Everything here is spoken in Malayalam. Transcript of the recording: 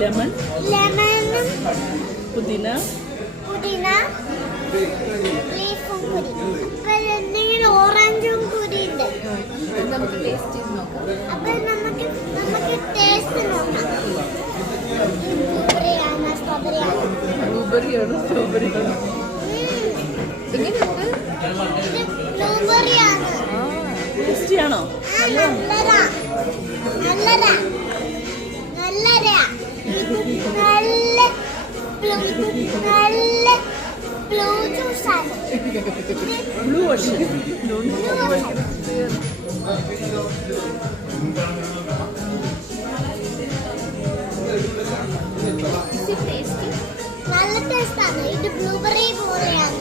ലെമൺ ലെമണും പുതിന പുതിന ലീഫും കൂടി എന്തെങ്കിലും ഓറഞ്ചും കൂടി ഉണ്ട്. നമുക്ക് ടേസ്റ്റ് ചെയ്ത് നോക്കാം. അപ്പൊ നമുക്ക് ടേസ്റ്റ് നോക്കാം. ബ്ലൂബെറിയാണോ സ്ട്രോബെറിയാണോ? എങ്ങനെയുണ്ട്? ബ്ലൂബെറിയാണ്. ടേസ്റ്റിയാണോ? നല്ലതാ നല്ലതാ നല്ലതാ നല്ല നല്ല ബ്ലൂ ജ്യൂസാണ്. ബ്ലൂ ഓഷൻ നല്ല ടേസ്റ്റാണ്. ഇത് ബ്ലൂബെറി പോലെയാണ്.